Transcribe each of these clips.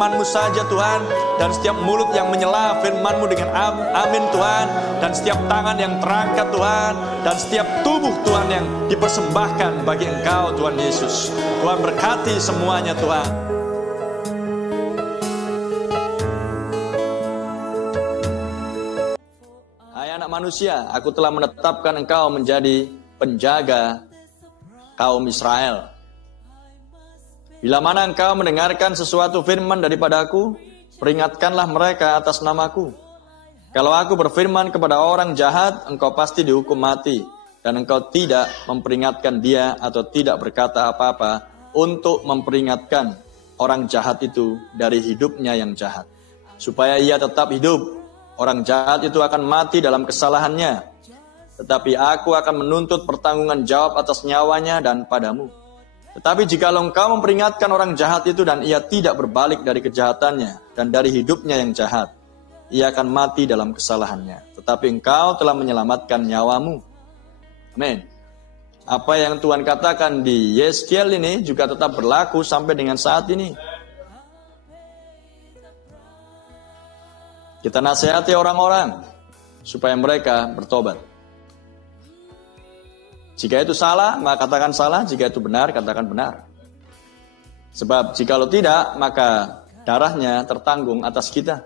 firman-Mu saja Tuhan. Dan setiap mulut yang menyela firman-Mu dengan amin Tuhan. Dan setiap tangan yang terangkat Tuhan. Dan setiap tubuh Tuhan yang dipersembahkan bagi Engkau Tuhan Yesus. Tuhan berkati semuanya Tuhan. Hai anak manusia, aku telah menetapkan engkau menjadi penjaga kaum Israel. Bila mana engkau mendengarkan sesuatu firman daripada aku, peringatkanlah mereka atas namaku. Kalau aku berfirman kepada orang jahat, engkau pasti dihukum mati. Dan engkau tidak memperingatkan dia atau tidak berkata apa-apa untuk memperingatkan orang jahat itu dari hidupnya yang jahat. Supaya ia tetap hidup. Orang jahat itu akan mati dalam kesalahannya. Tetapi aku akan menuntut pertanggungan jawab atas nyawanya dan padamu. Tetapi jikalau engkau memperingatkan orang jahat itu dan ia tidak berbalik dari kejahatannya dan dari hidupnya yang jahat, ia akan mati dalam kesalahannya. Tetapi engkau telah menyelamatkan nyawamu. Amin. Apa yang Tuhan katakan di Yeskiel ini juga tetap berlaku sampai dengan saat ini. Kita nasihati orang-orang supaya mereka bertobat. Jika itu salah, maka katakan salah. Jika itu benar, katakan benar. Sebab jikalau tidak, maka darahnya tertanggung atas kita.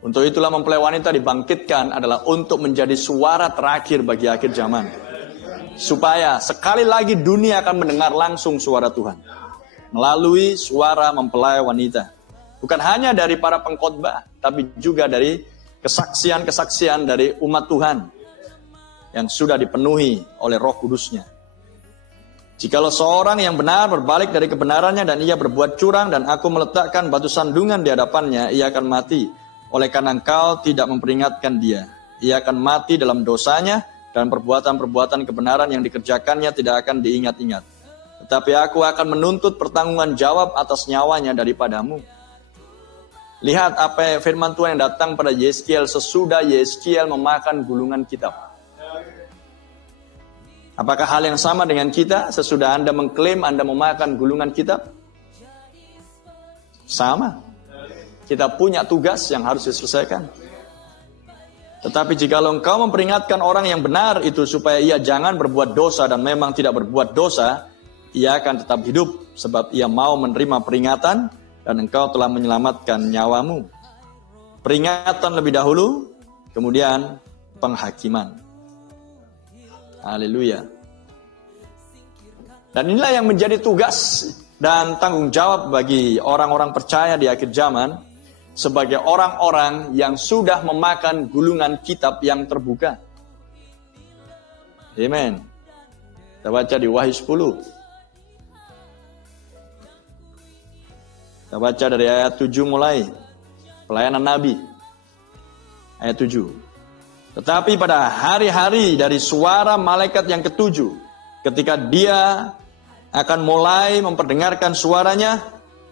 Untuk itulah mempelai wanita dibangkitkan adalah untuk menjadi suara terakhir bagi akhir zaman. Supaya sekali lagi dunia akan mendengar langsung suara Tuhan. Melalui suara mempelai wanita. Bukan hanya dari para pengkhotbah, tapi juga dari kesaksian-kesaksian dari umat Tuhan yang sudah dipenuhi oleh Roh Kudus-Nya. Jikalau seorang yang benar berbalik dari kebenarannya dan ia berbuat curang dan aku meletakkan batu sandungan di hadapannya, ia akan mati. Oleh karena engkau tidak memperingatkan dia, ia akan mati dalam dosanya dan perbuatan-perbuatan kebenaran yang dikerjakannya tidak akan diingat-ingat. Tetapi aku akan menuntut pertanggungan jawab atas nyawanya daripadamu. Lihat apa firman Tuhan yang datang pada Yeskiel sesudah Yeskiel memakan gulungan kitab. Apakah hal yang sama dengan kita sesudah Anda mengklaim Anda memakan gulungan kitab? Sama. Kita punya tugas yang harus diselesaikan. Tetapi jikalau engkau memperingatkan orang yang benar itu supaya ia jangan berbuat dosa dan memang tidak berbuat dosa, ia akan tetap hidup sebab ia mau menerima peringatan dan engkau telah menyelamatkan nyawamu. Peringatan lebih dahulu, kemudian penghakiman. Haleluya. Dan inilah yang menjadi tugas dan tanggung jawab bagi orang-orang percaya di akhir zaman, sebagai orang-orang yang sudah memakan gulungan kitab yang terbuka. Amen. Kita baca di Wahyu 10. Kita baca dari ayat 7 mulai. Pelayanan Nabi. Ayat 7. Tetapi pada hari-hari dari suara malaikat yang ketujuh, ketika dia akan mulai memperdengarkan suaranya,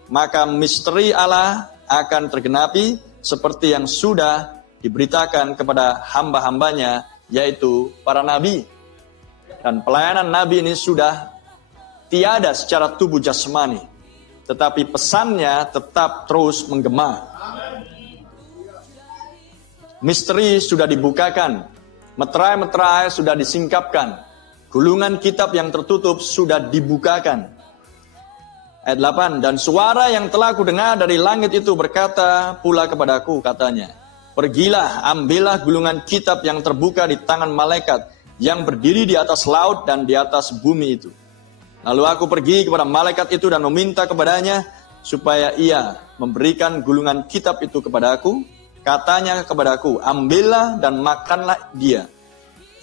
maka misteri Allah akan tergenapi seperti yang sudah diberitakan kepada hamba-hambanya, yaitu para nabi. Dan pelayanan Nabi ini sudah tiada secara tubuh jasmani, tetapi pesannya tetap terus menggema. Misteri sudah dibukakan, meterai-meterai sudah disingkapkan, gulungan kitab yang tertutup sudah dibukakan. Ayat 8, dan suara yang telah kudengar dari langit itu berkata pula kepadaku, katanya, pergilah, ambillah gulungan kitab yang terbuka di tangan malaikat yang berdiri di atas laut dan di atas bumi itu. Lalu aku pergi kepada malaikat itu dan meminta kepadanya supaya ia memberikan gulungan kitab itu kepadaku. Katanya kepadaku, ambillah dan makanlah dia.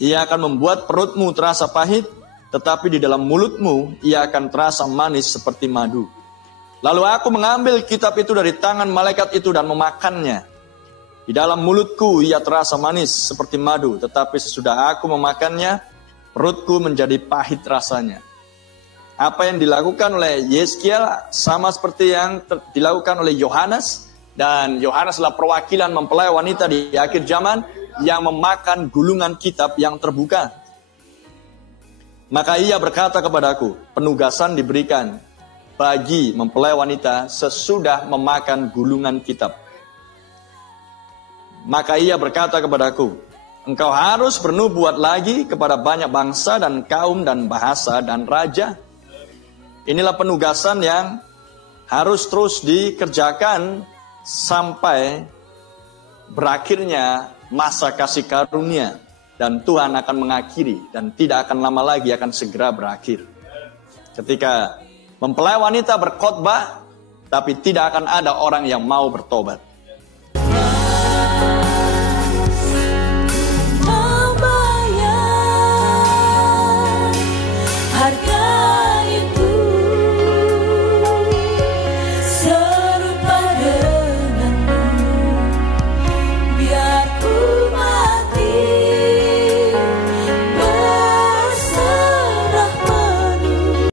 Ia akan membuat perutmu terasa pahit, tetapi di dalam mulutmu ia akan terasa manis seperti madu. Lalu aku mengambil kitab itu dari tangan malaikat itu dan memakannya. Di dalam mulutku ia terasa manis seperti madu, tetapi sesudah aku memakannya, perutku menjadi pahit rasanya. Apa yang dilakukan oleh Yeskiel sama seperti yang dilakukan oleh Yohanes. Dan Yohanes adalah perwakilan mempelai wanita di akhir zaman yang memakan gulungan kitab yang terbuka. Maka ia berkata kepadaku, penugasan diberikan bagi mempelai wanita sesudah memakan gulungan kitab. Maka ia berkata kepadaku, engkau harus bernubuat lagi kepada banyak bangsa dan kaum dan bahasa dan raja. Inilah penugasan yang harus terus dikerjakan sampai berakhirnya masa kasih karunia. Dan Tuhan akan mengakhiri dan tidak akan lama lagi, akan segera berakhir. Ketika mempelai wanita berkhotbah, tapi tidak akan ada orang yang mau bertobat.